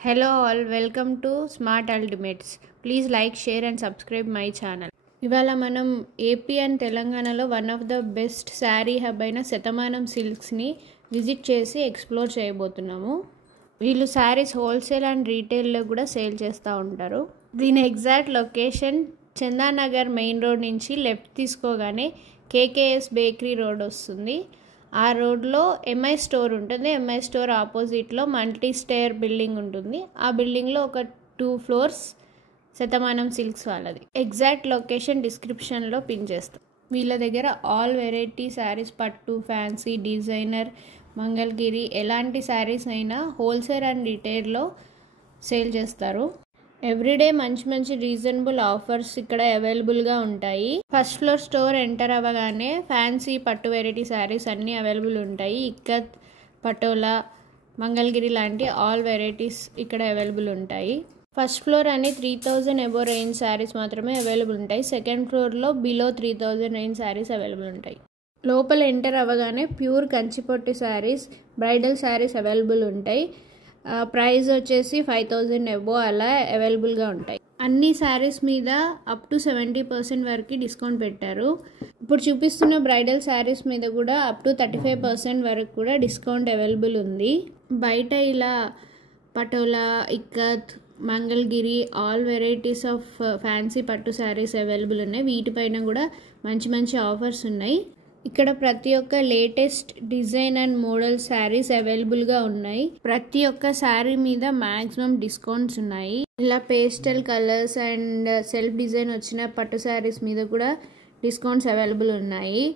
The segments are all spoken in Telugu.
Hello all, welcome to Smart Ultimates. Please like, share and subscribe my channel. ఇవాళ మనం ఏపీ అండ్ తెలంగాణలో one of the best sari hub అయిన శతమానం సిల్క్స్ని విజిట్ చేసి ఎక్స్ప్లోర్ చేయబోతున్నాము. వీళ్ళు శారీస్ హోల్సేల్ అండ్ రీటైల్లో కూడా సేల్ చేస్తూ ఉంటారు. దీని exact location Chandanagar main road నుంచి లెఫ్ట్ తీసుకోగానే కేకేఎస్ బేకరీ రోడ్ వస్తుంది. ఆ రోడ్లో ఎంఐ స్టోర్ ఉంటుంది. ఎంఐ స్టోర్ ఆపోజిట్లో మల్టీ స్టేర్ బిల్డింగ్ ఉంటుంది. ఆ బిల్డింగ్లో ఒక 2 floors శతమానం సిల్క్స్ వాళ్ళది. ఎగ్జాక్ట్ లొకేషన్ డిస్క్రిప్షన్లో పిన్ చేస్తాం. వీళ్ళ దగ్గర ఆల్ వెరైటీ శారీస్, పట్టు, ఫ్యాన్సీ, డిజైనర్, మంగళగిరి ఎలాంటి శారీస్ అయినా హోల్సేల్ అండ్ రిటైల్లో సేల్ చేస్తారు. ఎవ్రీడే మంచి రీజనబుల్ ఆఫర్స్ ఇక్కడ అవైలబుల్గా ఉంటాయి. ఫస్ట్ ఫ్లోర్ స్టోర్ ఎంటర్ అవ్వగానే ఫ్యాన్సీ పట్టు వెరైటీ శారీస్ అన్నీ అవైలబుల్ ఉంటాయి. ఇక్కత్, పటోలా, మంగళగిరి లాంటి ఆల్ వెరైటీస్ ఇక్కడ అవైలబుల్ ఉంటాయి. ఫస్ట్ ఫ్లోర్ అని 3000 అబోవ్ రేంజ్ శారీస్ మాత్రమే అవైలబుల్ ఉంటాయి. సెకండ్ ఫ్లోర్లో బిలో 3000 రేంజ్ శారీస్ అవైలబుల్ ఉంటాయి. లోపల ఎంటర్ అవ్వగానే pure Kanchipattu saris, bridal saris available ఉంటాయి. ప్రైస్ వచ్చేసి 5000 అబోవ్ అలా అవైలబుల్గా ఉంటాయి. అన్ని శారీస్ మీద అప్ టు 70% వరకు డిస్కౌంట్ పెట్టారు. ఇప్పుడు చూపిస్తున్న బ్రైడల్ శారీస్ మీద కూడా అప్ టు 35% వరకు కూడా డిస్కౌంట్ అవైలబుల్ ఉంది. బయట ఇలా patola, ikat, Mangalagiri all varieties of fancy పట్టు శారీస్ అవైలబుల్ ఉన్నాయి. వీటిపైన కూడా మంచి ఆఫర్స్ ఉన్నాయి. ఇక్కడ ప్రతి ఒక్క latest design and model saris అవైలబుల్గా ఉన్నాయి. ప్రతి ఒక్క శారీ మీద మ్యాక్సిమం డిస్కౌంట్స్ ఉన్నాయి. ఇలా pastel colours and self design వచ్చిన పట్టు శారీస్ మీద కూడా డిస్కౌంట్స్ అవైలబుల్ ఉన్నాయి.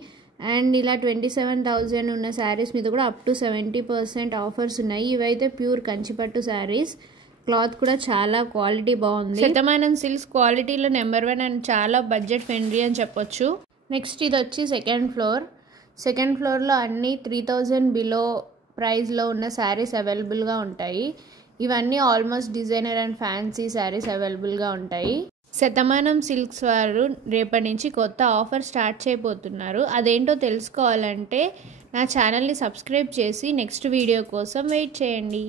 అండ్ ఇలా 27,000 ఉన్న శారీస్ మీద కూడా అప్ టు 70% ఆఫర్స్ ఉన్నాయి. ఇవైతే ప్యూర్ కంచిపట్టు శారీస్. క్లాత్ కూడా చాలా క్వాలిటీ బాగుంది. శతమానం సిల్క్స్ క్వాలిటీలో నెంబర్ 1 అండ్ చాలా బడ్జెట్ ఫ్రెండ్లీ అని చెప్పొచ్చు. నెక్స్ట్ ఇది వచ్చి సెకండ్ ఫ్లోర్లో అన్ని 3000 బిలో ప్రైస్లో ఉన్న శారీస్ అవైలబుల్గా ఉంటాయి. ఇవన్నీ almost designer and fancy saris అవైలబుల్గా ఉంటాయి. శతమానం సిల్క్స్ వారు రేపటి నుంచి కొత్త ఆఫర్ స్టార్ట్ చేయబోతున్నారు. అదేంటో తెలుసుకోవాలంటే నా ఛానల్ని సబ్స్క్రైబ్ చేసి నెక్స్ట్ వీడియో కోసం వెయిట్ చేయండి.